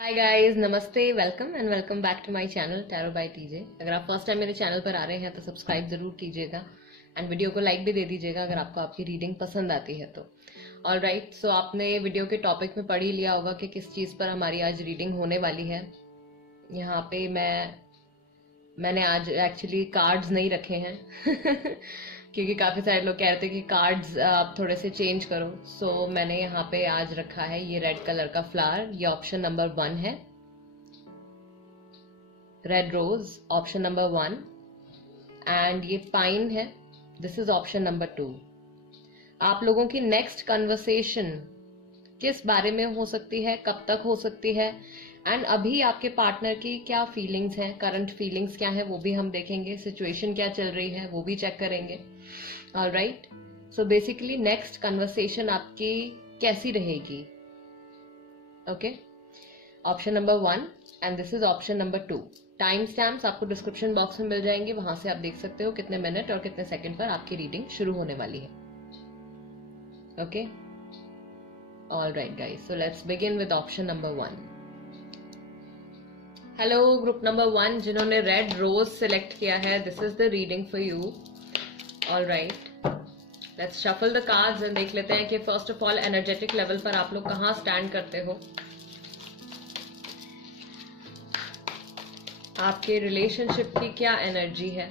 हाय guys, नमस्ते, welcome and welcome back to my channel tarot by TJ. अगर आप first time मेरे channel पर आ रहे हैं तो सब्सक्राइब जरूर कीजिएगा एंड वीडियो को लाइक भी दे दीजिएगा अगर आपको आपकी रीडिंग पसंद आती है तो। ऑलराइट, सो आपने वीडियो के टॉपिक में पढ़ ही लिया होगा कि किस चीज़ पर हमारी आज रीडिंग होने वाली है। यहाँ पे मैंने आज एक्चुअली कार्ड्स नहीं रखे हैं क्योंकि काफी सारे लोग कह रहे थे कि कार्ड्स आप थोड़े से चेंज करो। सो मैंने यहाँ पे आज रखा है ये रेड कलर का फ्लावर, ये ऑप्शन नंबर 1 है। Red rose option number 1 and ये पाइन है, दिस इज ऑप्शन नंबर 2। आप लोगों की नेक्स्ट कन्वर्सेशन किस बारे में हो सकती है, कब तक हो सकती है, एंड अभी आपके पार्टनर की क्या फीलिंग्स हैं, करंट फीलिंग्स क्या है वो भी हम देखेंगे, सिचुएशन क्या चल रही है वो भी चेक करेंगे। Alright, so basically next conversation आपकी कैसी रहेगी। Okay, option number 1 and this is option number 2। Time stamps आपको डिस्क्रिप्शन बॉक्स में मिल जाएंगे, वहां से आप देख सकते हो कितने मिनट और कितने सेकंड पर आपकी रीडिंग शुरू होने वाली है। Okay, alright guys, so let's begin with option number 1। Hello group number 1 जिन्होंने रेड रोज सिलेक्ट किया है, this is the reading for you. Alright, let's shuffle the cards and देख लेते हैं कि first of all energetic level पर आप लोग कहां स्टैंड करते हो। आपके रिलेशनशिप की क्या एनर्जी है,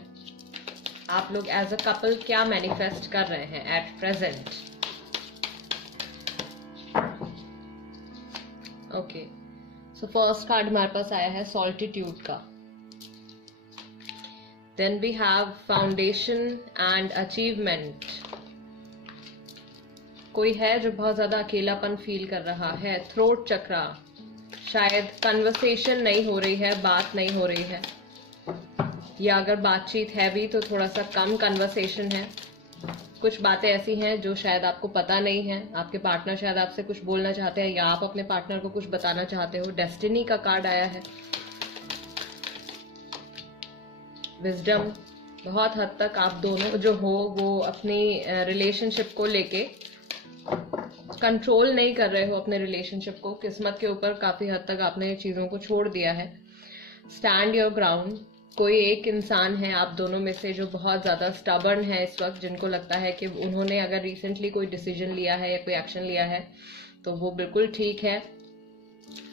आप लोग एज अ कपल क्या मैनिफेस्ट कर रहे हैं at present. Okay, so first card हमारे पास आया है सॉल्टिट्यूड का। Then we have foundation and achievement. कोई है जो बहुत ज्यादा अकेलापन फील कर रहा है। थ्रोट चक्रा, शायद कन्वर्सेशन नहीं हो रही है, बात नहीं हो रही है, या अगर बातचीत है भी तो थोड़ा सा कम कन्वर्सेशन है। कुछ बातें ऐसी हैं जो शायद आपको पता नहीं है, आपके पार्टनर शायद आपसे कुछ बोलना चाहते हैं या आप अपने पार्टनर को कुछ बताना चाहते हो। डेस्टिनी का कार्ड आया है। विजडम, बहुत हद तक आप दोनों जो हो वो अपनी रिलेशनशिप को लेके कंट्रोल नहीं कर रहे हो अपने रिलेशनशिप को। किस्मत के ऊपर काफी हद तक आपने चीजों को छोड़ दिया है। Stand your ground. कोई एक इंसान है आप दोनों में से जो बहुत ज्यादा स्टबर्न है इस वक्त, जिनको लगता है कि उन्होंने अगर रिसेंटली कोई डिसीजन लिया है या कोई एक्शन लिया है तो वो बिल्कुल ठीक है।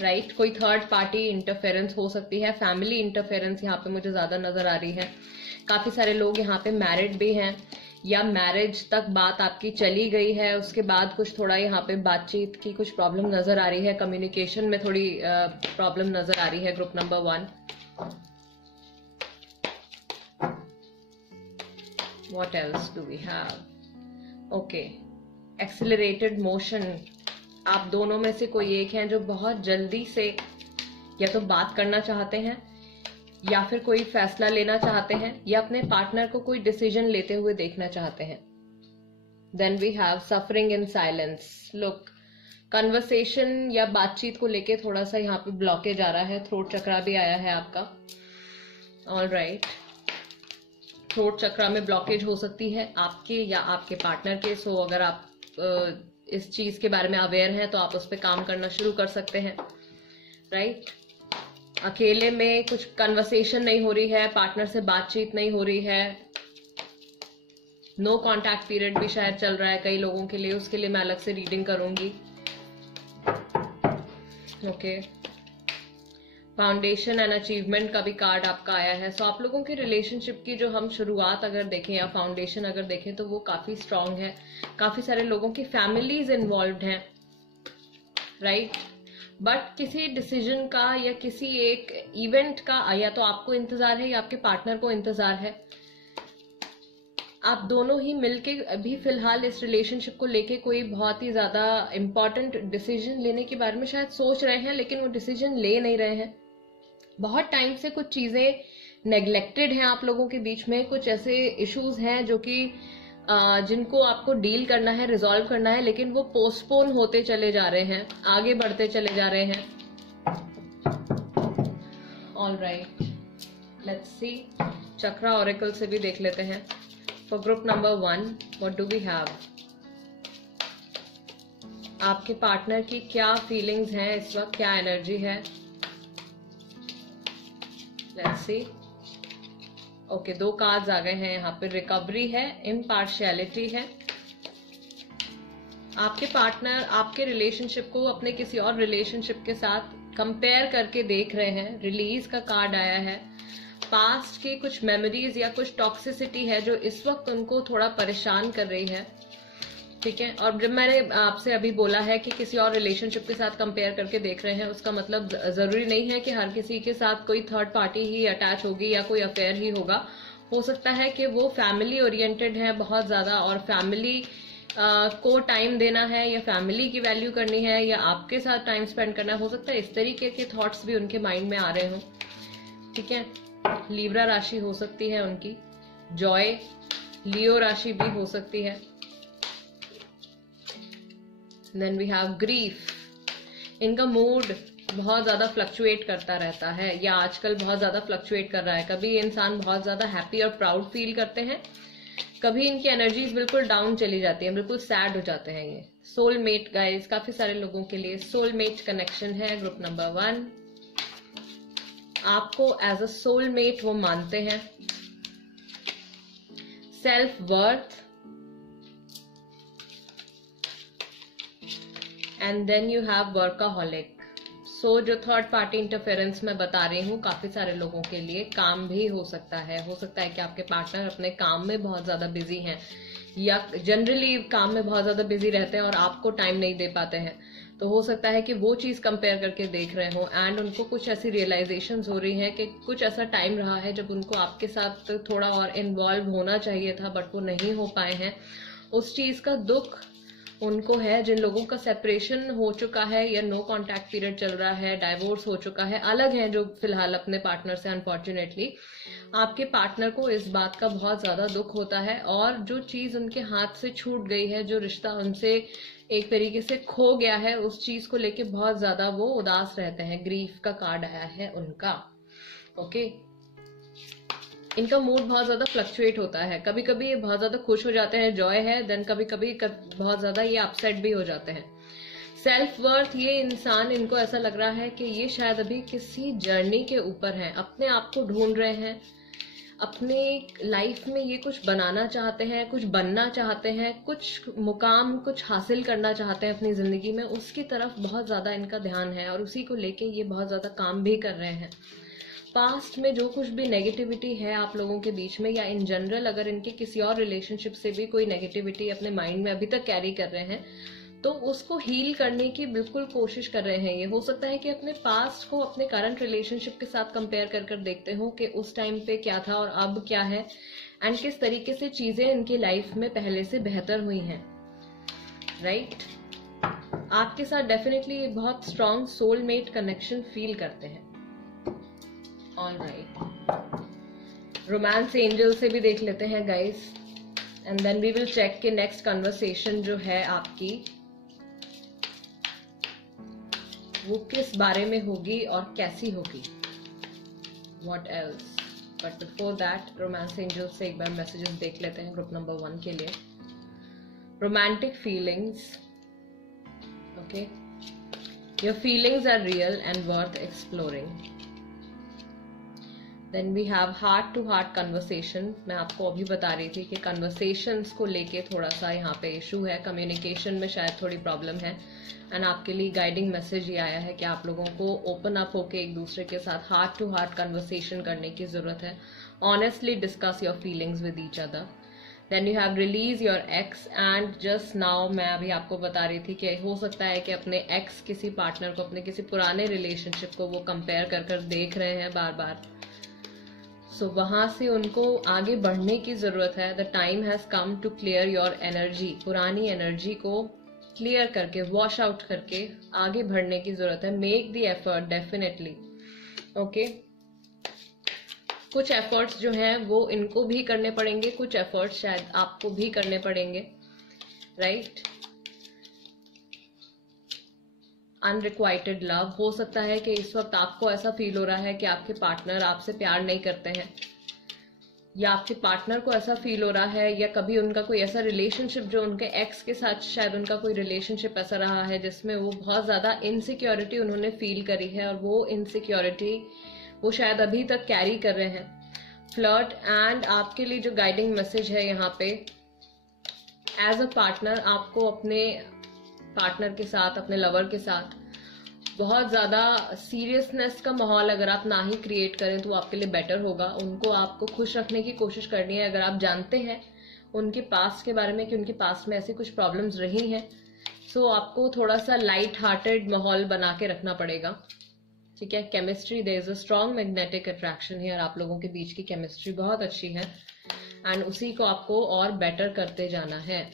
राइट, कोई थर्ड पार्टी इंटरफेरेंस हो सकती है, फैमिली इंटरफेरेंस यहाँ पे मुझे ज्यादा नजर आ रही है। काफी सारे लोग यहाँ पे मैरिड भी हैं या मैरिज तक बात आपकी चली गई है, उसके बाद कुछ थोड़ा यहाँ पे बातचीत की कुछ प्रॉब्लम नजर आ रही है, कम्युनिकेशन में थोड़ी प्रॉब्लम नजर आ रही है। Group number 1, what else do we have? Okay, accelerated motion। आप दोनों में से कोई एक है जो बहुत जल्दी से या तो बात करना चाहते हैं या फिर कोई फैसला लेना चाहते हैं या अपने पार्टनर को कोई डिसीजन लेते हुए देखना चाहते हैं। Then we have suffering in silence. Look, conversation या बातचीत को लेके थोड़ा सा यहाँ पे ब्लॉकेज आ रहा है। थ्रोट चक्रा भी आया है आपका। ऑलराइट, थ्रोट चक्रा में ब्लॉकेज हो सकती है आपके या आपके पार्टनर के। सो अगर आप इस चीज के बारे में अवेयर हैं तो आप उस पर काम करना शुरू कर सकते हैं। राइट, अकेले में कुछ कन्वर्सेशन नहीं हो रही है, पार्टनर से बातचीत नहीं हो रही है। नो कॉन्टैक्ट पीरियड भी शायद चल रहा है कई लोगों के लिए, उसके लिए मैं अलग से रीडिंग करूंगी। ओके, फाउंडेशन एंड अचीवमेंट का भी कार्ड आपका आया है। सो आप लोगों की रिलेशनशिप की जो हम शुरुआत अगर देखें या फाउंडेशन अगर देखें तो वो काफी स्ट्रांग है। काफी सारे लोगों की फैमिलीज इन्वॉल्व हैं। राइट, बट किसी डिसीजन का या किसी एक इवेंट का या तो आपको इंतजार है या आपके पार्टनर को इंतजार है। आप दोनों ही मिलके अभी फिलहाल इस रिलेशनशिप को लेके कोई बहुत ही ज्यादा इंपॉर्टेंट डिसीजन लेने के बारे में शायद सोच रहे हैं, लेकिन वो डिसीजन ले नहीं रहे हैं। बहुत टाइम से कुछ चीजें नेग्लेक्टेड हैं आप लोगों के बीच में। कुछ ऐसे इश्यूज हैं जो कि जिनको आपको डील करना है, रिजॉल्व करना है, लेकिन वो पोस्टपोन होते चले जा रहे हैं, आगे बढ़ते चले जा रहे हैं। Alright, let's see, chakra oracle से भी देख लेते हैं। For group number 1, what do we have? आपके पार्टनर की क्या फीलिंग्स हैं इस वक्त, क्या एनर्जी है। Let's see. ओके, 2 कार्ड्स आ गए हैं यहाँ पे। रिकवरी है, इम्पार्शियलिटी है। आपके पार्टनर आपके रिलेशनशिप को अपने किसी और रिलेशनशिप के साथ कंपेयर करके देख रहे हैं। रिलीज का कार्ड आया है। पास्ट की कुछ मेमोरीज या कुछ टॉक्सिसिटी है जो इस वक्त उनको थोड़ा परेशान कर रही है, ठीक है। और जब मैंने आपसे अभी बोला है कि किसी और रिलेशनशिप के साथ कंपेयर करके देख रहे हैं, उसका मतलब जरूरी नहीं है कि हर किसी के साथ कोई थर्ड पार्टी ही अटैच होगी या कोई अफेयर ही होगा। हो सकता है कि वो फैमिली ओरिएंटेड है बहुत ज्यादा, और फैमिली को टाइम देना है या फैमिली की वैल्यू करनी है या आपके साथ टाइम स्पेंड करना है। हो सकता है इस तरीके के थॉट्स भी उनके माइंड में आ रहे हों, ठीक है। लिब्रा राशि हो सकती है उनकी। जॉय लियो राशि भी हो सकती है। Then we have grief. इनका मूड बहुत ज्यादा फ्लक्चुएट करता रहता है या आजकल बहुत ज्यादा फ्लक्चुएट कर रहा है। कभी ये इंसान बहुत ज्यादा हैप्पी और प्राउड फील करते हैं, कभी इनकी एनर्जीज बिल्कुल डाउन चली जाती है, बिल्कुल सैड हो जाते हैं ये। सोलमेट गाइस, काफी सारे लोगों के लिए सोलमेट कनेक्शन है। ग्रुप नंबर 1 आपको एज अ सोलमेट वो मानते हैं। Self worth, and then you have workaholic. So जो थर्ड पार्टी इंटरफेरेंस मैं बता रही हूँ, काफी सारे लोगों के लिए काम भी हो सकता है। हो सकता है कि आपके पार्टनर अपने काम में बहुत ज्यादा बिजी हैं या जनरली काम में बहुत ज्यादा बिजी रहते हैं और आपको टाइम नहीं दे पाते हैं। तो हो सकता है कि वो चीज कंपेयर करके देख रहे हो एंड उनको कुछ ऐसी रियलाइजेशंस हो रही है कि कुछ ऐसा टाइम रहा है जब उनको आपके साथ थोड़ा और इन्वॉल्व होना चाहिए था, बट वो नहीं हो पाए हैं। उस चीज का दुख उनको है। जिन लोगों का सेपरेशन हो चुका है या नो कांटेक्ट पीरियड चल रहा है, डाइवोर्स हो चुका है, अलग है जो फिलहाल अपने पार्टनर से, अनफॉर्चुनेटली आपके पार्टनर को इस बात का बहुत ज्यादा दुख होता है। और जो चीज उनके हाथ से छूट गई है, जो रिश्ता उनसे एक तरीके से खो गया है, उस चीज को लेके बहुत ज्यादा वो उदास रहते हैं। ग्रीफ का कार्ड आया है उनका। ओके, इनका मूड बहुत ज्यादा फ्लक्चुएट होता है। कभी कभी ये बहुत ज्यादा खुश हो जाते हैं, जॉय है, देन कभी कभी बहुत ज्यादा ये अपसेट भी हो जाते हैं। सेल्फ वर्थ, ये इंसान, इनको ऐसा लग रहा है कि ये शायद अभी किसी जर्नी के ऊपर हैं, अपने आप को ढूंढ रहे हैं, अपने लाइफ में ये कुछ बनाना चाहते हैं, कुछ बनना चाहते हैं, कुछ मुकाम कुछ हासिल करना चाहते हैं अपनी जिंदगी में। उसकी तरफ बहुत ज्यादा इनका ध्यान है और उसी को लेके ये बहुत ज्यादा काम भी कर रहे हैं। पास्ट में जो कुछ भी नेगेटिविटी है आप लोगों के बीच में, या इन जनरल अगर इनके किसी और रिलेशनशिप से भी कोई नेगेटिविटी अपने माइंड में अभी तक कैरी कर रहे हैं, तो उसको हील करने की बिल्कुल कोशिश कर रहे हैं। ये हो सकता है कि अपने पास्ट को अपने करंट रिलेशनशिप के साथ कंपेयर कर कर देखते हो कि उस टाइम पे क्या था और अब क्या है, एंड किस तरीके से चीजें इनकी लाइफ में पहले से बेहतर हुई हैं। राइट, आपके साथ डेफिनेटली बहुत स्ट्रॉन्ग सोलमेट कनेक्शन फील करते हैं। ऑलराइट, रोमांस एंजल से भी देख लेते हैं guys, and then we will check कि नेक्स्ट कन्वर्सेशन जो है आपकी वो किस बारे में होगी और कैसी होगी। What else, but before that romance angel से एक बार मैसेजेस देख लेते हैं ग्रुप नंबर 1 के लिए। Romantic feelings, okay, your feelings are real and worth exploring. Then we have heart to heart conversation. मैं आपको अभी बता रही थी कि कन्वर्सेशंस को लेके थोड़ा सा यहाँ पे इशू है, कम्युनिकेशन में शायद थोड़ी प्रॉब्लम है, एंड आपके लिए गाइडिंग मैसेज ये आया है कि आप लोगों को ओपन अप होके एक दूसरे के साथ हार्ट टू हार्ट कन्वर्सेशन करने की जरूरत है। Honestly discuss your feelings with each other. Then you have release your ex, and just now मैं अभी आपको बता रही थी कि हो सकता है कि अपने एक्स किसी पार्टनर को, अपने किसी पुराने रिलेशनशिप को वो कंपेयर कर कर देख रहे हैं बार बार। सो वहां से उनको आगे बढ़ने की जरूरत है। The time has come to clear your energy. पुरानी एनर्जी को क्लियर करके, वॉश आउट करके आगे बढ़ने की जरूरत है। Make the effort definitely. Okay, कुछ एफर्ट्स जो हैं वो इनको भी करने पड़ेंगे, कुछ एफर्ट्स शायद आपको भी करने पड़ेंगे। राइट, अनरिक्वाइटेड लव, हो सकता है कि इस वक्त आपको ऐसा फील हो रहा है कि आपके पार्टनर आपसे प्यार नहीं करते हैं, या आपके पार्टनर को ऐसा फील हो रहा है, या कभी उनका कोई ऐसा रिलेशनशिप जो उनके एक्स के साथ शायद उनका कोई रिलेशनशिप ऐसा रहा है जिसमें वो बहुत ज्यादा इनसिक्योरिटी उन्होंने फील करी है, और वो इनसिक्योरिटी वो शायद अभी तक कैरी कर रहे हैं। फ्लर्ट, एंड आपके लिए जो गाइडिंग मैसेज है यहाँ पे, एज अ पार्टनर आपको अपने पार्टनर के साथ, अपने लवर के साथ बहुत ज्यादा सीरियसनेस का माहौल अगर आप ना ही क्रिएट करें तो आपके लिए बेटर होगा। उनको आपको खुश रखने की कोशिश करनी है। अगर आप जानते हैं उनके पास्ट के बारे में कि उनके पास्ट में ऐसी कुछ प्रॉब्लम्स रही हैं, सो आपको थोड़ा सा लाइट हार्टेड माहौल बना के रखना पड़ेगा। ठीक है, chemistry, there is a strong magnetic attraction here. आप लोगों के बीच की केमिस्ट्री बहुत अच्छी है एंड उसी को आपको और बेटर करते जाना है।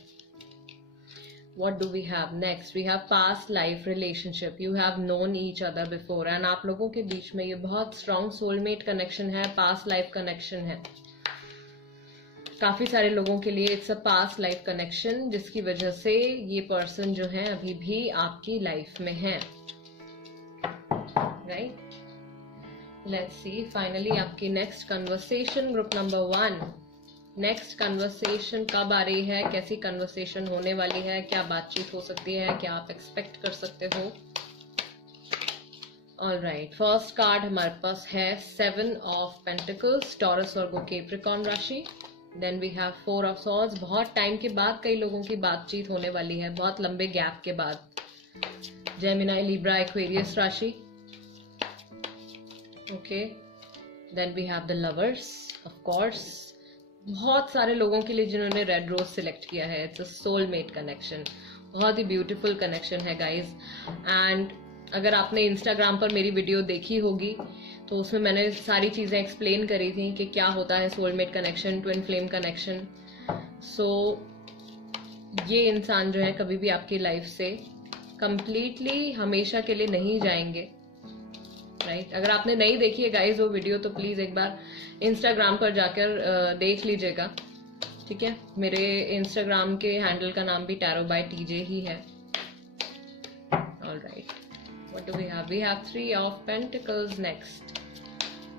What do we have next? We have past life relationship. You have known each other before. And आप लोगों के बीच में ये बहुत strong soulmate connection है, past life connection है। काफी सारे लोगों के लिए it's a past life connection, जिसकी वजह से ये person जो है अभी भी आपकी लाइफ में है। Right? Let's see. Finally आपकी next conversation, group number 1. Next conversation कब आ रही है, कैसी कन्वर्सेशन होने वाली है, क्या बातचीत हो सकती है, क्या आप एक्सपेक्ट कर सकते हो। ऑलराइट, फर्स्ट कार्ड हमारे पास है 7 of pentacles, Taurus Virgo Capricorn राशि। Then we have 4 of swords. बहुत टाइम के बाद कई लोगों की बातचीत होने वाली है, बहुत लंबे गैप के बाद। जेमिनाई, लिब्रा, एक्वेरियस राशि। Okay, then we have the lovers, of course. बहुत सारे लोगों के लिए जिन्होंने रेड रोज सिलेक्ट किया है, इट्स अ सोलमेट कनेक्शन। बहुत ही ब्यूटीफुल कनेक्शन है गाइज। एंड अगर आपने इंस्टाग्राम पर मेरी वीडियो देखी होगी तो उसमें मैंने सारी चीजें एक्सप्लेन करी थी कि क्या होता है soulmate connection, twin flame connection. So ये इंसान जो है कभी भी आपकी लाइफ से कंप्लीटली हमेशा के लिए नहीं जाएंगे। राइट, अगर आपने नहीं देखी है गाइज वो वीडियो तो प्लीज एक बार इंस्टाग्राम पर जाकर देख लीजिएगा। ठीक है, मेरे इंस्टाग्राम के हैंडल का नाम भी टैरो बाय टीजे ही है। Alright, what do we have? We have 3 of pentacles next,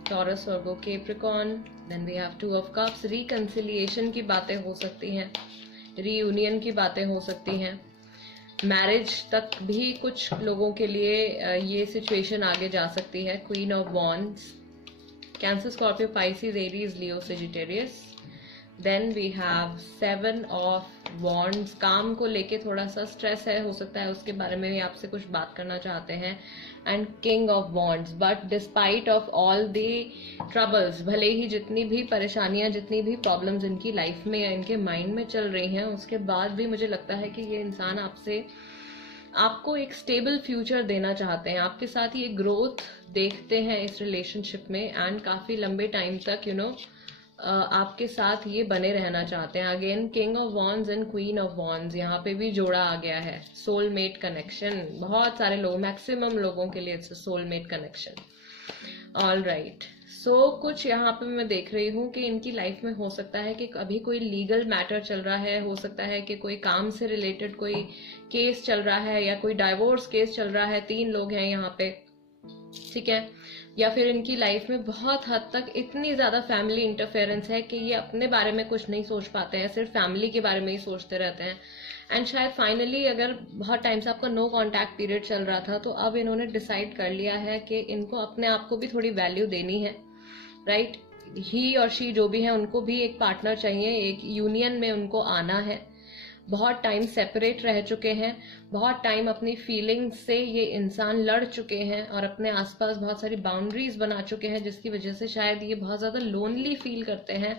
Taurus, Virgo, Capricorn. Then we have 2 of cups. Reconciliation की बातें हो सकती हैं, रीयूनियन की बातें हो सकती हैं, मैरिज तक भी कुछ लोगों के लिए ये सिचुएशन आगे जा सकती है। Queen of wands, Cancer, Scorpio, Pisces, Aries, Leo, Sagittarius. Then we have 7 of wands. काम को लेके थोड़ा सा स्ट्रेस है, हो सकता है उसके बारे में भी आपसे कुछ बात करना चाहते हैं। And king of wands, but despite of all the troubles, भले ही जितनी भी परेशानियां, जितनी भी प्रॉब्लम्स इनकी लाइफ में या इनके माइंड में चल रही हैं, उसके बाद भी मुझे लगता है कि ये इंसान आपको एक स्टेबल फ्यूचर देना चाहते हैं। आपके साथ ये ग्रोथ देखते हैं इस रिलेशनशिप में एंड काफी लंबे टाइम तक आपके साथ ये बने रहना चाहते हैं। Again king of wands and queen of wands, यहाँ पे भी जोड़ा आ गया है। सोलमेट कनेक्शन, बहुत सारे लोग, मैक्सिमम लोगों के लिए इट्स सोलमेट कनेक्शन। ऑलराइट, सो कुछ यहाँ पे मैं देख रही हूँ कि इनकी लाइफ में हो सकता है कि अभी कोई लीगल मैटर चल रहा है, हो सकता है कि कोई काम से रिलेटेड कोई केस चल रहा है या कोई डाइवोर्स केस चल रहा है। 3 लोग हैं यहाँ पे, ठीक है। या फिर इनकी लाइफ में बहुत हद तक इतनी ज्यादा फैमिली इंटरफेरेंस है कि ये अपने बारे में कुछ नहीं सोच पाते हैं, सिर्फ फैमिली के बारे में ही सोचते रहते हैं। एंड शायद फाइनली अगर बहुत टाइम से आपका नो कांटेक्ट पीरियड चल रहा था तो अब इन्होंने डिसाइड कर लिया है कि इनको अपने आप को भी थोड़ी वैल्यू देनी है। राइट, ही और शी जो भी है उनको भी एक पार्टनर चाहिए, एक यूनियन में उनको आना है। बहुत टाइम सेपरेट रह चुके हैं, बहुत टाइम अपनी फीलिंग्स से ये इंसान लड़ चुके हैं और अपने आसपास बहुत सारी बाउंड्रीज बना चुके हैं, जिसकी वजह से शायद ये बहुत ज्यादा लोनली फील करते हैं।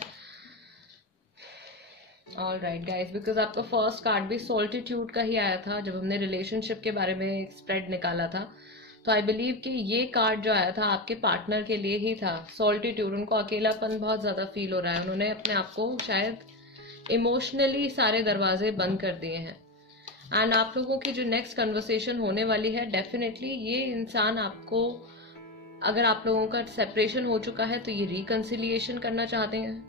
ऑलराइट गाइस, बिकॉज आपका फर्स्ट कार्ड भी सॉल्टिट्यूड का ही आया था जब हमने रिलेशनशिप के बारे में एक स्प्रेड निकाला था। तो आई बिलीव कि ये कार्ड जो आया था आपके पार्टनर के लिए ही था, सॉल्टिट्यूड। उनको अकेलापन बहुत ज्यादा फील हो रहा है, उन्होंने अपने आप को शायद इमोशनली सारे दरवाजे बंद कर दिए हैं। एंड आप लोगों की जो नेक्स्ट कन्वर्सेशन होने वाली है, डेफिनेटली ये इंसान आपको, अगर आप लोगों का सेपरेशन हो चुका है तो ये रिकंसिलिएशन करना चाहते हैं।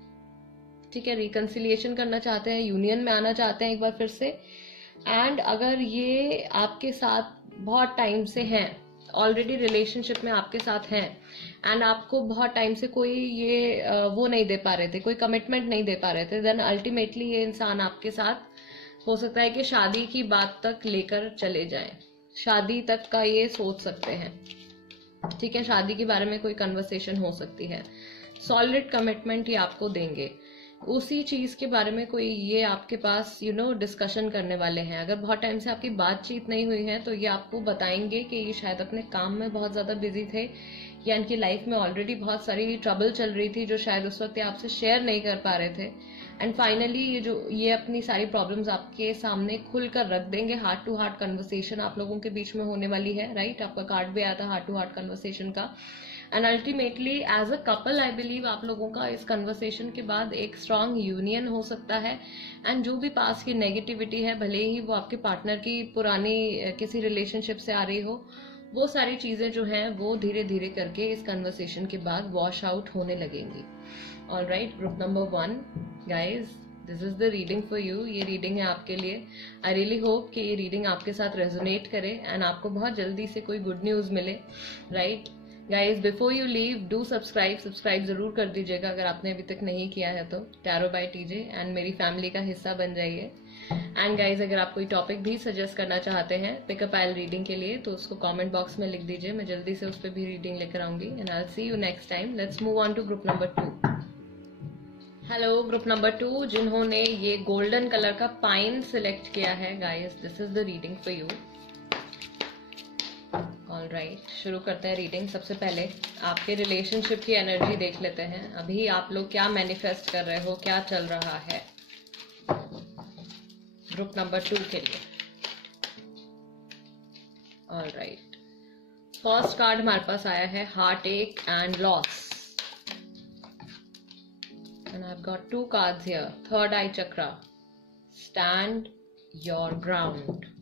ठीक है, रिकंसिलिएशन करना चाहते हैं, यूनियन में आना चाहते हैं एक बार फिर से। एंड अगर ये आपके साथ बहुत टाइम से हैं, ऑलरेडी रिलेशनशिप में आपके साथ हैं एंड आपको बहुत टाइम से कोई ये वो नहीं दे पा रहे थे, कोई कमिटमेंट नहीं दे पा रहे थे, देन अल्टीमेटली ये इंसान आपके साथ हो सकता है कि शादी की बात तक लेकर चले जाएं, शादी तक का ये सोच सकते हैं। ठीक है, शादी के बारे में कोई कन्वर्सेशन हो सकती है, सॉलिड कमिटमेंट ये आपको देंगे, उसी चीज के बारे में कोई ये आपके पास डिस्कशन करने वाले हैं। अगर बहुत टाइम से आपकी बातचीत नहीं हुई है तो ये आपको बताएंगे कि ये शायद अपने काम में बहुत ज्यादा बिजी थे या इनकी लाइफ में ऑलरेडी बहुत सारी ट्रबल चल रही थी जो शायद उस वक्त आपसे शेयर नहीं कर पा रहे थे। एंड फाइनली ये अपनी सारी प्रॉब्लम्स आपके सामने खुलकर रख देंगे। हार्ट टू हार्ट कन्वर्सेशन आप लोगों के बीच में होने वाली है, राइट? आपका कार्ड भी आया था हार्ट टू हार्ट कन्वर्सेशन का। And ultimately as a couple I believe आप लोगों का इस कन्वर्सेशन के बाद एक स्ट्रांग यूनियन हो सकता है। एंड जो भी पास की नेगेटिविटी है, भले ही वो आपके पार्टनर की पुरानी किसी रिलेशनशिप से आ रही हो, वो सारी चीजें जो हैं वो धीरे धीरे करके इस कन्वर्सेशन के बाद वॉश आउट होने लगेंगी। Alright, group number 1 guys, this is the reading for you. ये रीडिंग है आपके लिए। आई रियली होप कि ये रीडिंग आपके साथ रेजोनेट करे एंड आपको बहुत जल्दी से कोई गुड न्यूज मिले, right? Guys, before you leave do subscribe जरूर कर दीजिएगा अगर आपने अभी तक नहीं किया है तो। टैरो बाय टीजे एंड मेरी फैमिली का हिस्सा बन जाइए। एंड गाइज, अगर आप कोई टॉपिक भी सजेस्ट करना चाहते हैं पिकअप आयल रीडिंग के लिए तो उसको कमेंट बॉक्स में लिख दीजिए, मैं जल्दी से उस पर भी रीडिंग लेकर आऊंगी। And I will see you next time. Let's move on to group number 2। Hello group number 2, जिन्होंने ये गोल्डन कलर का पाइन सिलेक्ट किया है, guys this is the reading for you. Alright, शुरू करते हैं रीडिंग। सबसे पहले आपके रिलेशनशिप की एनर्जी देख लेते हैं। अभी आप लोग क्या मैनिफेस्ट कर रहे हो, क्या चल रहा है ग्रुप नंबर 2 के लिए। ऑलराइट, फर्स्ट कार्ड हमारे पास आया है हार्ट एक and loss. And I have got 2 cards here, third eye chakra, stand your ground.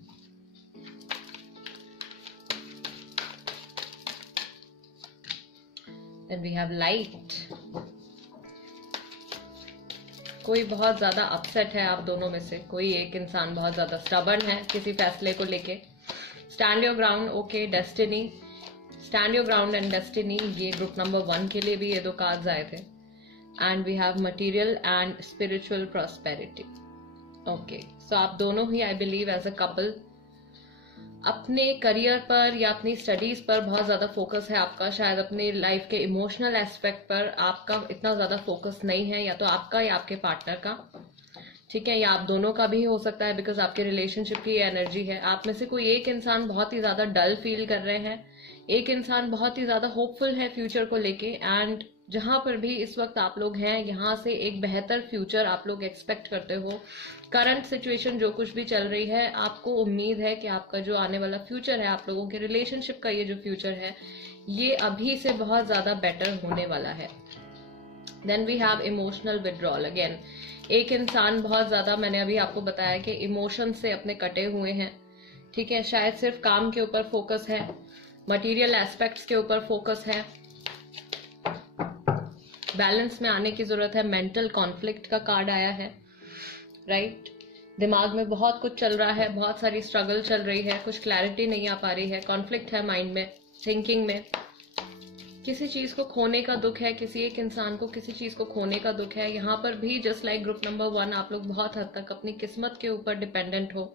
Then we have light. कोई बहुत ज्यादा अपसेट है आप दोनों में से, कोई एक इंसान बहुत ज्यादा स्टबर्न है किसी फैसले को लेके। Stand your ground, okay, destiny, stand your ground and destiny, ये ग्रुप नंबर 1 के लिए भी ये 2 कार्ड्स आए थे। And we have material and spiritual prosperity. Okay, so आप दोनों ही I believe as a couple अपने करियर पर या अपनी स्टडीज पर बहुत ज्यादा फोकस है आपका। शायद अपनी लाइफ के इमोशनल एस्पेक्ट पर आपका इतना ज्यादा फोकस नहीं है, या तो आपका या आपके पार्टनर का, ठीक है, या आप दोनों का भी हो सकता है बिकॉज आपके रिलेशनशिप की एनर्जी है। आप में से कोई एक इंसान बहुत ही ज्यादा डल फील कर रहे हैं, एक इंसान बहुत ही ज्यादा होपफुल है फ्यूचर को लेके। एंड जहां पर भी इस वक्त आप लोग हैं, यहाँ से एक बेहतर फ्यूचर आप लोग एक्सपेक्ट करते हो। करंट सिचुएशन जो कुछ भी चल रही है, आपको उम्मीद है कि आपका जो आने वाला फ्यूचर है, आप लोगों के रिलेशनशिप का ये जो फ्यूचर है, ये अभी से बहुत ज्यादा बेटर होने वाला है। Then we have emotional withdrawal. Again एक इंसान बहुत ज्यादा, मैंने अभी आपको बताया कि इमोशन से अपने कटे हुए हैं, ठीक है, शायद सिर्फ काम के ऊपर फोकस है, मटेरियल एस्पेक्ट्स के ऊपर फोकस है, बैलेंस में आने की जरूरत है। मेंटल कॉन्फ्लिक्ट का कार्ड आया है, राइट? दिमाग में बहुत कुछ चल रहा है, बहुत सारी स्ट्रगल चल रही है, कुछ क्लैरिटी नहीं आ पा रही है, कॉन्फ्लिक्ट है माइंड में, थिंकिंग में, किसी चीज को खोने का दुख है, किसी एक इंसान को किसी चीज को खोने का दुख है। यहाँ पर भी जस्ट लाइक ग्रुप नंबर 1 आप लोग बहुत हद तक अपनी किस्मत के ऊपर डिपेंडेंट हो,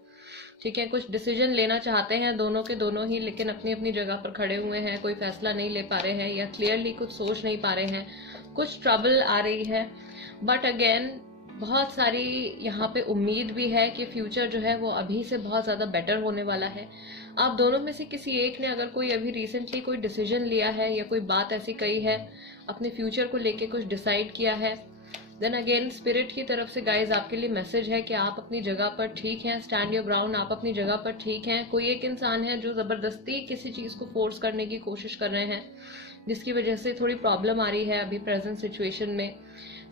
ठीक है। कुछ डिसीजन लेना चाहते हैं दोनों के दोनों ही, लेकिन अपनी अपनी जगह पर खड़े हुए हैं, कोई फैसला नहीं ले पा रहे हैं या क्लियरली कुछ सोच नहीं पा रहे हैं, कुछ ट्रबल आ रही है। बट अगेन बहुत सारी यहाँ पे उम्मीद भी है कि फ्यूचर जो है वो अभी से बहुत ज्यादा बेटर होने वाला है। आप दोनों में से किसी एक ने अगर कोई अभी रिसेंटली कोई डिसीजन लिया है या कोई बात ऐसी कही है, अपने फ्यूचर को लेके कुछ डिसाइड किया है, देन अगेन स्पिरिट की तरफ से गाइज आपके लिए मैसेज है कि आप अपनी जगह पर ठीक हैं, स्टैंड योर ग्राउंड, आप अपनी जगह पर ठीक हैं। कोई एक इंसान है जो जबरदस्ती किसी चीज को फोर्स करने की कोशिश कर रहे हैं, जिसकी वजह से थोड़ी प्रॉब्लम आ रही है अभी प्रेजेंट सिचुएशन में।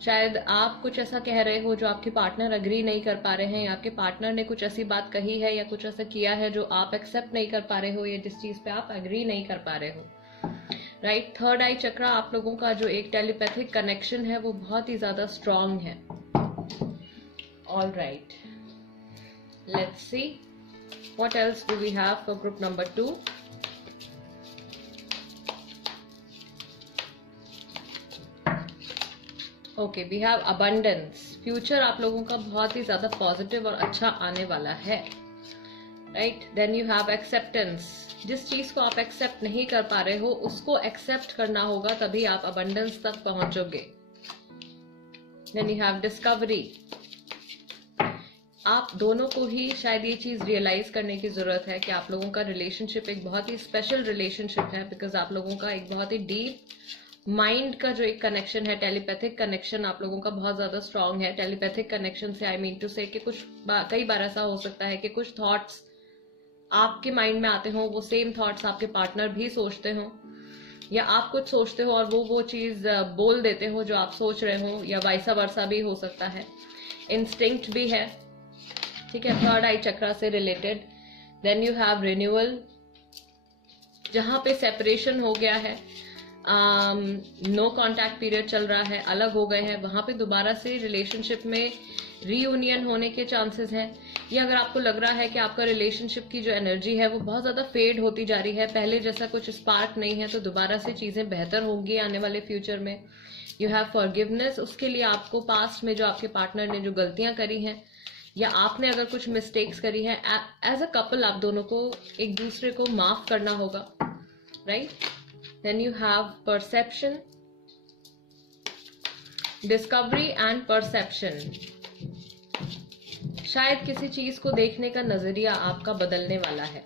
शायद आप कुछ ऐसा कह रहे हो जो आपके पार्टनर अग्री नहीं कर पा रहे हैं, या आपके पार्टनर ने कुछ ऐसी बात कही है या कुछ ऐसा किया है जो आप एक्सेप्ट नहीं कर पा रहे हो, या जिस चीज पे आप अग्री नहीं कर पा रहे हो, राइट। थर्ड आई चक्रा, आप लोगों का जो एक टेलीपैथिक कनेक्शन है वो बहुत ही ज्यादा स्ट्रांग है। All right, let's see what else do we have for group number 2। Okay, we have abundance. Future आप लोगों का बहुत ही ज्यादा पॉजिटिव और अच्छा आने वाला है, right. Then you have acceptance. जिस चीज को आप एक्सेप्ट नहीं कर पा रहे हो उसको एक्सेप्ट करना होगा, तभी आप अबंडेंस तक पहुंचोगे। Then you have discovery. आप दोनों को ही शायद ये चीज रियलाइज करने की जरूरत है कि आप लोगों का रिलेशनशिप एक बहुत ही स्पेशल रिलेशनशिप है, बिकॉज आप लोगों का एक बहुत ही डीप माइंड का जो एक कनेक्शन है, टेलीपैथिक कनेक्शन आप लोगों का बहुत ज्यादा स्ट्रांग है। टेलीपैथिक कनेक्शन से आई मीन टू से कि कई बार ऐसा हो सकता है कि कुछ थॉट्स आपके माइंड में आते हो, वो सेम थॉट्स आपके पार्टनर भी सोचते हो, या आप कुछ सोचते हो और वो चीज बोल देते हो जो आप सोच रहे हो, या वाइसा वर्सा भी हो सकता है। इंस्टिंक्ट भी है, ठीक है, थर्ड आई चक्रा से related. Then you have renewal, जहां पे सेपरेशन हो गया है, नो कॉन्टैक्ट पीरियड चल रहा है, अलग हो गए हैं, वहां पे दोबारा से रिलेशनशिप में रीयूनियन होने के चांसेस हैं। या अगर आपको लग रहा है कि आपका रिलेशनशिप की जो एनर्जी है वो बहुत ज्यादा फेड होती जा रही है, पहले जैसा कुछ स्पार्क नहीं है, तो दोबारा से चीजें बेहतर होंगी आने वाले फ्यूचर में। यू हैव फॉरगिवनेस, उसके लिए आपको पास्ट में जो आपके पार्टनर ने जो गलतियां करी हैं या आपने अगर कुछ मिस्टेक्स करी है, एज अ कपल आप दोनों को एक दूसरे को माफ करना होगा, right. Then you have perception, discovery and perception. शायद किसी चीज को देखने का नजरिया आपका बदलने वाला है,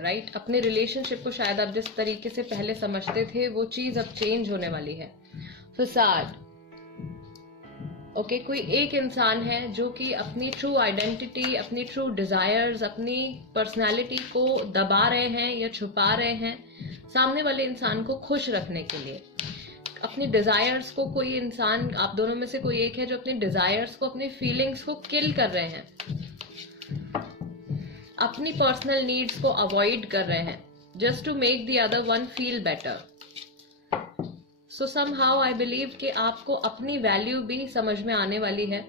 राइट। अपने रिलेशनशिप को शायद आप जिस तरीके से पहले समझते थे वो चीज अब चेंज होने वाली है। फसाद, ओके, कोई एक इंसान है जो कि अपनी ट्रू आइडेंटिटी, अपनी ट्रू डिजायर्स, अपनी पर्सनालिटी को दबा रहे हैं या छुपा रहे हैं सामने वाले इंसान को खुश रखने के लिए। अपनी डिजायर्स को, कोई इंसान आप दोनों में से कोई एक है जो अपनी डिजायर्स को, अपनी फीलिंग्स को किल कर रहे हैं, अपनी पर्सनल नीड्स को अवॉइड कर रहे हैं, just to make the other one feel better. So somehow I believe कि आपको अपनी वैल्यू भी समझ में आने वाली है।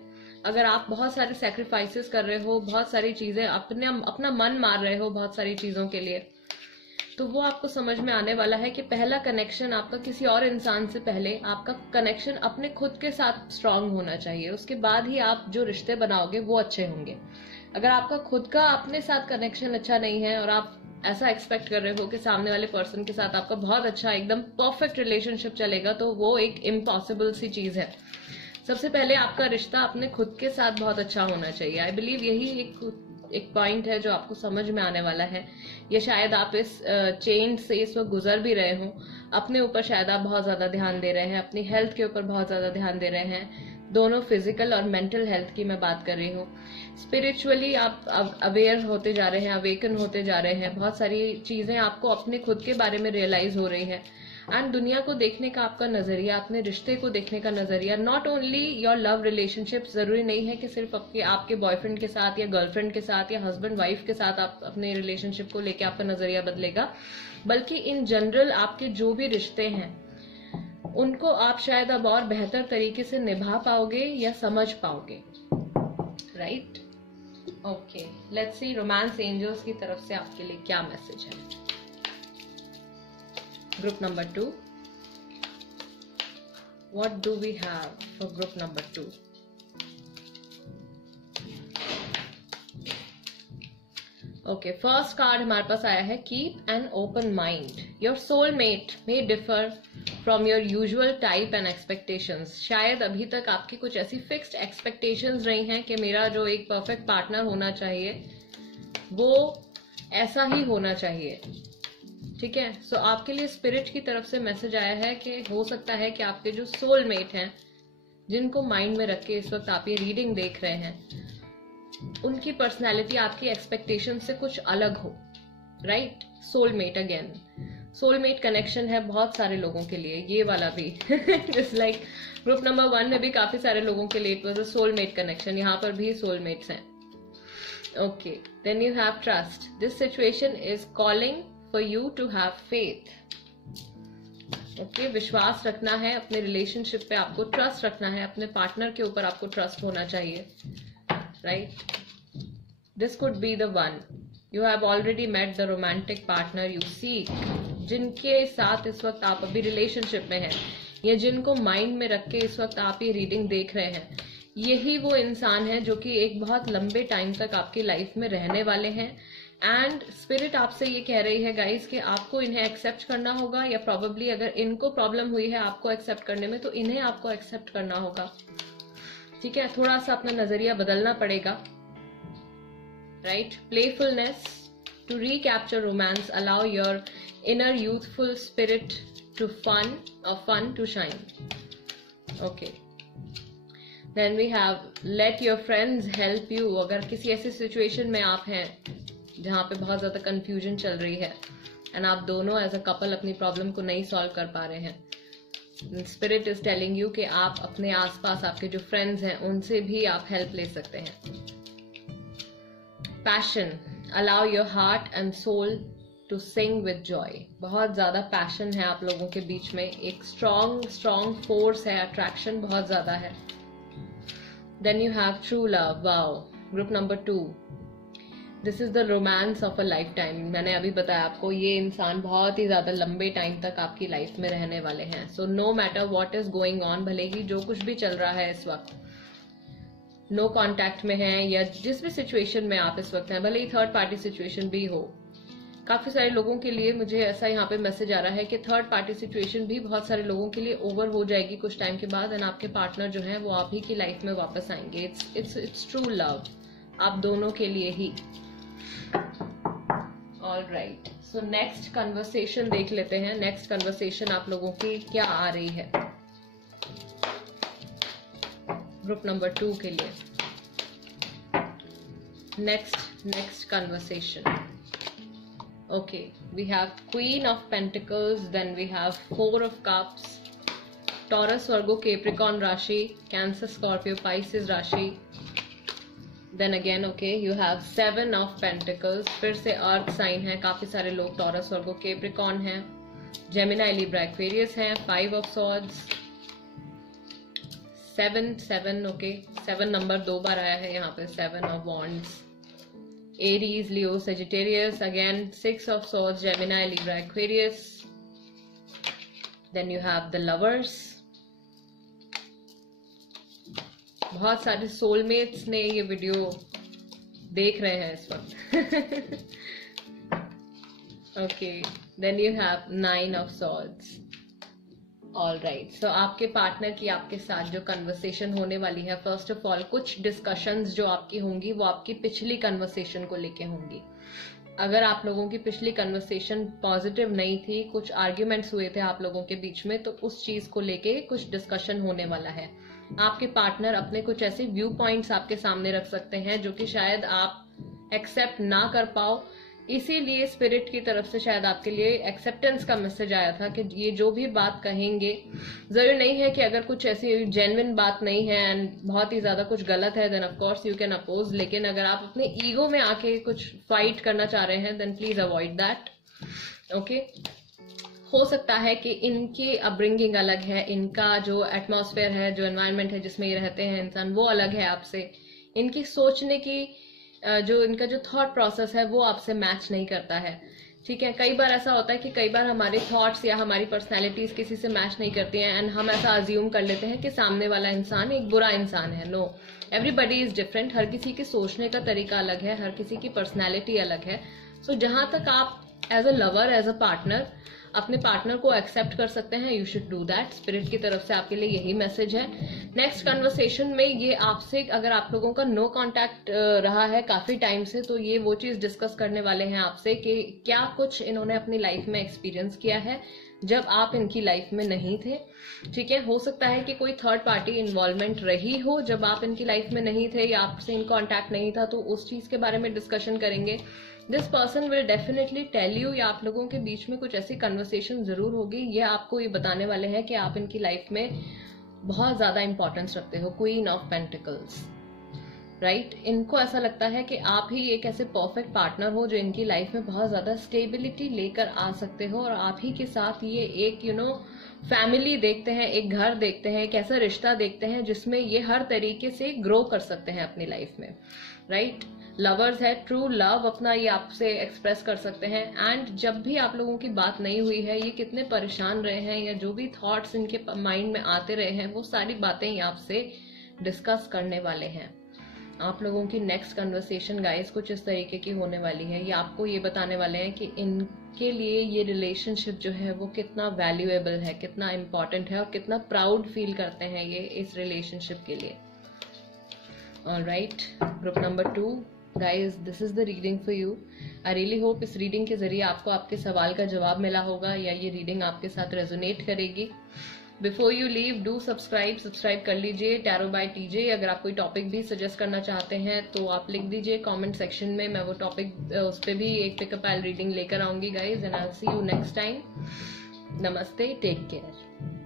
अगर आप बहुत सारे सैक्रिफाइसेस कर रहे हो, बहुत सारी चीजें अपना मन मार रहे हो बहुत सारी चीजों के लिए, तो वो आपको समझ में आने वाला है कि पहला कनेक्शन आपका किसी और इंसान से पहले आपका कनेक्शन अपने खुद के साथ स्ट्रांग होना चाहिए। उसके बाद ही आप जो रिश्ते बनाओगे वो अच्छे होंगे। अगर आपका खुद का अपने साथ कनेक्शन अच्छा नहीं है और आप ऐसा एक्सपेक्ट कर रहे हो कि सामने वाले पर्सन के साथ आपका बहुत अच्छा एकदम परफेक्ट रिलेशनशिप चलेगा, तो वो एक इम्पॉसिबल सी चीज है। सबसे पहले आपका रिश्ता अपने खुद के साथ बहुत अच्छा होना चाहिए। आई बिलीव यही एक पॉइंट है जो आपको समझ में आने वाला है। या शायद आप इस चेंज से इस वक्त गुजर भी रहे हो, अपने ऊपर शायद आप बहुत ज्यादा ध्यान दे रहे हैं, अपनी हेल्थ के ऊपर बहुत ज्यादा ध्यान दे रहे हैं, दोनों फिजिकल और मेंटल हेल्थ की मैं बात कर रही हूँ। स्पिरिचुअली आप अवेयर होते जा रहे हैं, अवेकन होते जा रहे हैं, बहुत सारी चीजें आपको अपने खुद के बारे में रियलाइज हो रही है। एंड दुनिया को देखने का आपका नजरिया, अपने रिश्ते को देखने का नजरिया, not only your love relationship, जरूरी नहीं है कि सिर्फ आपके बॉयफ्रेंड के साथ या गर्लफ्रेंड के साथ या हस्बैंड वाइफ के साथ आप अपने रिलेशनशिप को लेके आपका नजरिया बदलेगा, बल्कि इन जनरल आपके जो भी रिश्ते हैं उनको आप शायद अब और बेहतर तरीके से निभा पाओगे या समझ पाओगे, right. Okay, let's see romance angels की तरफ से आपके लिए क्या मैसेज है। Group number 2. What do we have for group number 2? Okay, first card हमारे पास आया है Keep an open mind. Your soulmate may differ from your usual type and expectations. शायद अभी तक आपकी कुछ ऐसी फिक्स्ड एक्सपेक्टेशंस रही हैं कि मेरा जो एक परफेक्ट पार्टनर होना चाहिए वो ऐसा ही होना चाहिए, ठीक है। सो आपके लिए स्पिरिट की तरफ से मैसेज आया है कि हो सकता है कि आपके जो सोलमेट हैं, जिनको माइंड में रख के इस वक्त आप ये रीडिंग देख रहे हैं, उनकी पर्सनैलिटी आपकी एक्सपेक्टेशन से कुछ अलग हो, right. Soulmate, again soulmate connection है बहुत सारे लोगों के लिए, ये वाला भी जस्ट लाइक ग्रुप नंबर 1 में भी काफी सारे लोगों के लिए it was a soulmate connection, यहाँ पर भी सोलमेट्स हैं। Okay, then you have trust. This situation is calling for you to have faith. Okay, विश्वास रखना है अपने रिलेशनशिप पे, आपको ट्रस्ट रखना है, अपने पार्टनर के ऊपर आपको ट्रस्ट होना चाहिए, right. This could be the one you have already met, the romantic partner you seek, जिनके साथ इस वक्त आप अभी रिलेशनशिप में हैं या जिनको माइंड में रख के इस वक्त आप ये रीडिंग देख रहे हैं, यही वो इंसान है जो कि एक बहुत लंबे टाइम तक आपकी लाइफ में रहने वाले हैं एंड स्पिरिट आपसे ये कह रही है गाइस कि आपको इन्हें एक्सेप्ट करना होगा, या प्रोबेबली अगर इनको प्रॉब्लम हुई है आपको एक्सेप्ट करने में, तो इन्हें आपको एक्सेप्ट करना होगा। ठीक है, थोड़ा सा अपना नजरिया बदलना पड़ेगा, right. Playfulness to recapture romance, allow your inner youthful spirit to fun to shine. Okay, then we have let your friends help you. अगर किसी ऐसी सिचुएशन में आप हैं जहां पे बहुत ज्यादा कंफ्यूजन चल रही है एंड आप दोनों एज अ कपल अपनी प्रॉब्लम को नहीं सॉल्व कर पा रहे हैं, स्पिरिट इज टेलिंग यू कि आप अपने आसपास आपके जो फ्रेंड्स हैं उनसे भी आप हेल्प ले सकते हैं। Passion, allow your heart and soul to sing with joy. बहुत ज्यादा पैशन है आप लोगों के बीच में, एक स्ट्रॉन्ग फोर्स है, अट्रैक्शन बहुत ज्यादा है। Then you have true love, wow. Group number 2, this is the romance of a lifetime. मैंने अभी बताया आपको, ये इंसान बहुत ही ज्यादा लंबे टाइम तक आपकी लाइफ में रहने वाले हैं। So no matter what is going on, भले ही जो कुछ भी चल रहा है इस वक्त, नो कांटेक्ट में है या जिस भी सिचुएशन में आप इस वक्त हैं, भले ही थर्ड पार्टी सिचुएशन भी हो। काफी सारे लोगों के लिए मुझे ऐसा यहाँ पे मैसेज आ रहा है कि थर्ड पार्टी सिचुएशन भी बहुत सारे लोगों के लिए ओवर हो जाएगी कुछ टाइम के बाद, एंड आपके पार्टनर जो है वो आप ही की लाइफ में वापस आएंगे। इट्स ट्रू लव, आप दोनों के लिए ही। All right, so next conversation देख लेते हैं। नेक्स्ट कन्वर्सेशन आप लोगों की क्या आ रही है ग्रुप नंबर 2 के लिए। Next conversation. Okay, we have Queen of Pentacles, then we have 4 of Cups, Taurus, Virgo, Capricorn राशि, Cancer, Scorpio, Pisces राशि, then again okay you have 7 of Pentacles, फिर से अर्थ साइन है, काफी सारे लोग Taurus, Virgo, Capricorn हैं, Gemini, Libra, Aquarius हैं, 5 of Swords, 7 okay, 7 नंबर 2 बार आया है यहाँ पे, 7 of Wands, Aries, Leo, Sagittarius, again 6 of Swords, Gemini, Libra, Aquarius. Then you have the Lovers. बहुत सारे soulmates ने ये वीडियो देख रहे हैं इस वक्त। Okay, then you have 9 of Swords. All right, so आपके पार्टनर की आपके साथ जो कन्वर्सेशन होने वाली है, फर्स्ट ऑफ ऑल कुछ डिस्कशंस जो आपकी होंगी वो आपकी पिछली कन्वर्सेशन को लेके होंगी। अगर आप लोगों की पिछली कन्वर्सेशन पॉजिटिव नहीं थी, कुछ आर्ग्यूमेंट्स हुए थे आप लोगों के बीच में, तो उस चीज को लेके कुछ डिस्कशन होने वाला है। आपके पार्टनर अपने कुछ ऐसे व्यू पॉइंट्स आपके सामने रख सकते हैं जो कि शायद आप एक्सेप्ट ना कर पाओ, इसीलिए स्पिरिट की तरफ से शायद आपके लिए एक्सेप्टेंस का मैसेज आया था कि ये जो भी बात कहेंगे, जरूरी नहीं है कि अगर कुछ ऐसी जेन्युइन बात नहीं है एंड बहुत ही ज्यादा कुछ गलत है, then of course you can oppose, लेकिन अगर आप अपने ईगो में आके कुछ फाइट करना चाह रहे हैं then please avoid that. Okay, हो सकता है कि इनकी अपब्रिंगिंग अलग है, इनका जो एटमॉस्फेयर है, जो एनवायरनमेंट है जिसमें ये रहते हैं इंसान, वो अलग है आपसे, इनकी सोचने की जो इनका जो थॉट प्रोसेस है वो आपसे मैच नहीं करता है। ठीक है, कई बार ऐसा होता है कि कई बार हमारे थॉट्स या हमारी पर्सनैलिटीज किसी से मैच नहीं करती हैं एंड हम ऐसा अज्यूम कर लेते हैं कि सामने वाला इंसान एक बुरा इंसान है। नो, एवरीबडी इज डिफरेंट, हर किसी के सोचने का तरीका अलग है, हर किसी की पर्सनैलिटी अलग है। सो जहां तक आप as a lover, as a partner अपने पार्टनर को एक्सेप्ट कर सकते हैं, you should do that. Spirit की तरफ से आपके लिए यही मैसेज है। नेक्स्ट कन्वर्सेशन में ये आपसे, अगर आप लोगों का नो कांटेक्ट रहा है काफी टाइम से, तो ये वो चीज डिस्कस करने वाले हैं आपसे कि क्या कुछ इन्होंने अपनी लाइफ में एक्सपीरियंस किया है जब आप इनकी लाइफ में नहीं थे। ठीक है, हो सकता है कि कोई थर्ड पार्टी इन्वॉल्वमेंट रही हो जब आप इनकी लाइफ में नहीं थे या आपसे इन कॉन्टैक्ट नहीं था, तो उस चीज के बारे में डिस्कशन करेंगे। This person will definitely tell you, या आप लोगों के बीच में कुछ ऐसी कन्वर्सेशन जरूर होगी, ये आपको ये बताने वाले हैं कि आप इनकी लाइफ में बहुत ज्यादा इंपॉर्टेंस रखते हो। क्वीन ऑफ पेंटिकल्स, राइट, इनको ऐसा लगता है कि आप ही एक ऐसे परफेक्ट पार्टनर हो जो इनकी लाइफ में बहुत ज्यादा स्टेबिलिटी लेकर आ सकते हो, और आप ही के साथ ये एक फैमिली देखते हैं, एक घर देखते हैं, एक ऐसा रिश्ता देखते हैं जिसमें ये हर तरीके से ग्रो कर सकते हैं अपनी लाइफ में, राइट। लवर्स है, ट्रू लव अपना ये आपसे एक्सप्रेस कर सकते हैं, एंड जब भी आप लोगों की बात नहीं हुई है, ये कितने परेशान रहे हैं या जो भी थॉट्स इनके माइंड में आते रहे हैं, वो सारी बातें ये आपसे डिस्कस करने वाले हैं। आप लोगों की नेक्स्ट कन्वर्सेशन गाइस कुछ इस तरीके की होने वाली है। ये आपको ये बताने वाले हैं कि इनके लिए ये रिलेशनशिप जो है वो कितना वैल्यूएबल है, कितना इम्पोर्टेंट है और कितना प्राउड फील करते हैं ये इस रिलेशनशिप के लिए। Alright, group number 2 guys, this is the reading for you. I really hope इस रीडिंग के जरिए आपको आपके सवाल का जवाब मिला होगा या ये रीडिंग आपके साथ रेजोनेट करेगी। Before you leave, do subscribe कर लीजिए टैरो बाय टीजे। अगर आप कोई टॉपिक भी सजेस्ट करना चाहते हैं तो आप लिख दीजिए कमेंट सेक्शन में, मैं वो टॉपिक उस पर भी एक पिकअप रीडिंग लेकर आऊंगी guys. And I will see you next time. नमस्ते, टेक केयर।